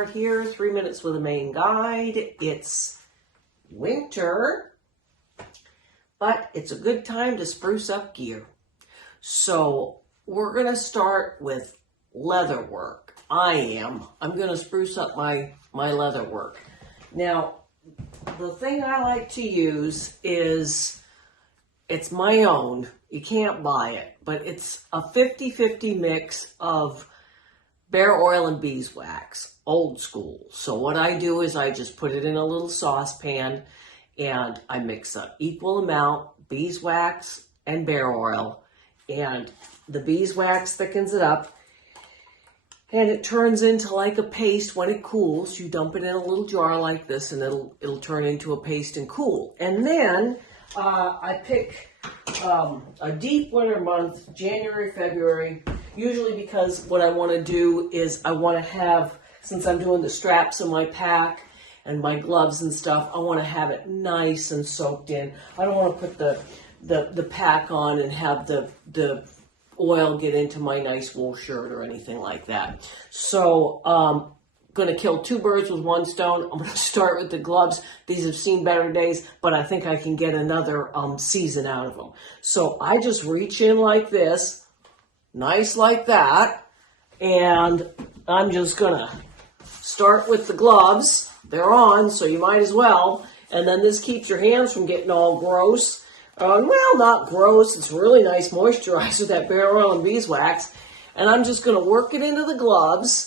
DeHart here, 3 Minutes with a Maine Guide. It's winter, but it's a good time to spruce up gear. So we're going to start with leather work. I'm going to spruce up my leather work. Now, the thing I like to use is, it's my own. You can't buy it, but it's a 50-50 mix of bear oil and beeswax, old school. So what I do is I just put it in a little saucepan and I mix an equal amount beeswax and bear oil, and the beeswax thickens it up and it turns into like a paste. When it cools, you dump it in a little jar like this and it'll turn into a paste and cool. And then I pick a deep winter month, January, February, usually because what I want to do is I want to have, since I'm doing the straps in my pack and my gloves and stuff, I want to have it nice and soaked in. I don't want to put the pack on and have the oil get into my nice wool shirt or anything like that. So going to kill two birds with one stone. I'm going to start with the gloves. These have seen better days, but I think I can get another season out of them. So I just reach in like this, nice like that, and I'm just going to start with the gloves. They're on, so you might as well. And then this keeps your hands from getting all gross. Well, not gross. It's really nice moisturizer with that bear oil and beeswax. And I'm just going to work it into the gloves.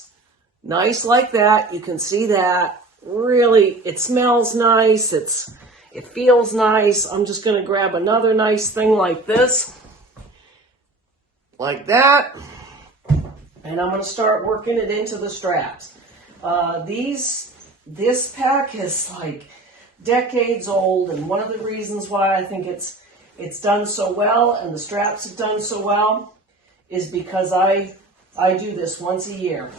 Nice like that. You can see that. Really, it smells nice. It feels nice. I'm just going to grab another nice thing like this. Like that. And I'm going to start working it into the straps. This pack is like decades old, and one of the reasons why I think it's done so well and the straps have done so well is because I do this once a year.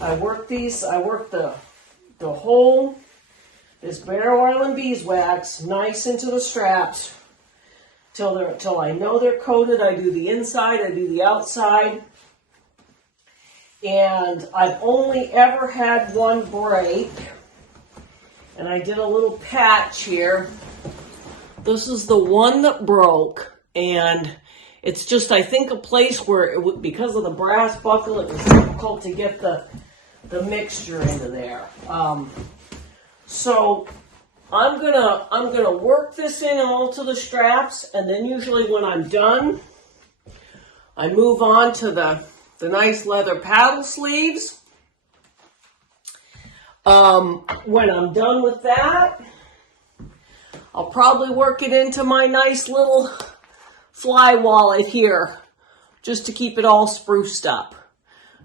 I work the whole, this bear oil and beeswax nice into the straps till I know they're coated. I do the inside, I do the outside. And I've only ever had one break. And I did a little patch here. This is the one that broke, and it's just, I think, a place where because of the brass buckle, it was difficult to get the mixture into there. So I'm gonna work this in all to the straps, and then usually when I'm done, I move on to the nice leather paddle sleeves. When I'm done with that, I'll probably work it into my nice little fly wallet here, just to keep it all spruced up.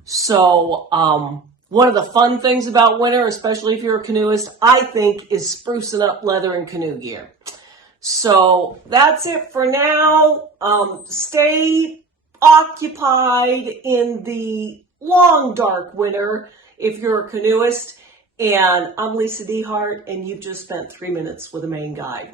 So, one of the fun things about winter, especially if you're a canoeist, I think, is sprucing up leather and canoe gear. So, that's it for now. Stay occupied in the long, dark winter if you're a canoeist. And I'm Lisa DeHart, and you've just spent 3 minutes with a Maine Guide.